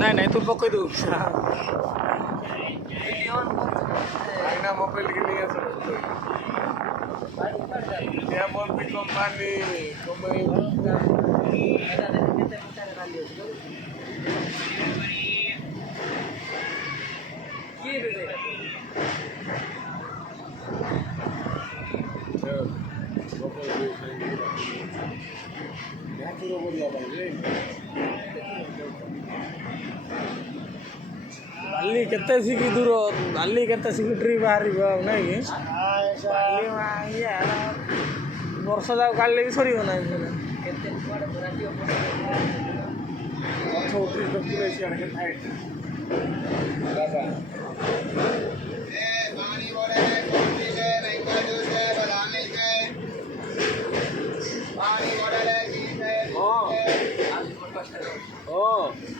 नाही नाही तू पकड तू Aina mobil gini ya sebetulnya. Dia mau bikin mani, ବାଲି କେତେ ଶିଖି ଦୂର ବାଲି କେତେ ଶିଖି ଟ୍ରିପ୍ ବାହାରିବ ଆଉ ନାଇଁ କି ବାଲି ଇଏ ବର୍ଷ ଯାକ କାଢ଼ିଲେ ବି ସରିବ ନାହିଁ Oh.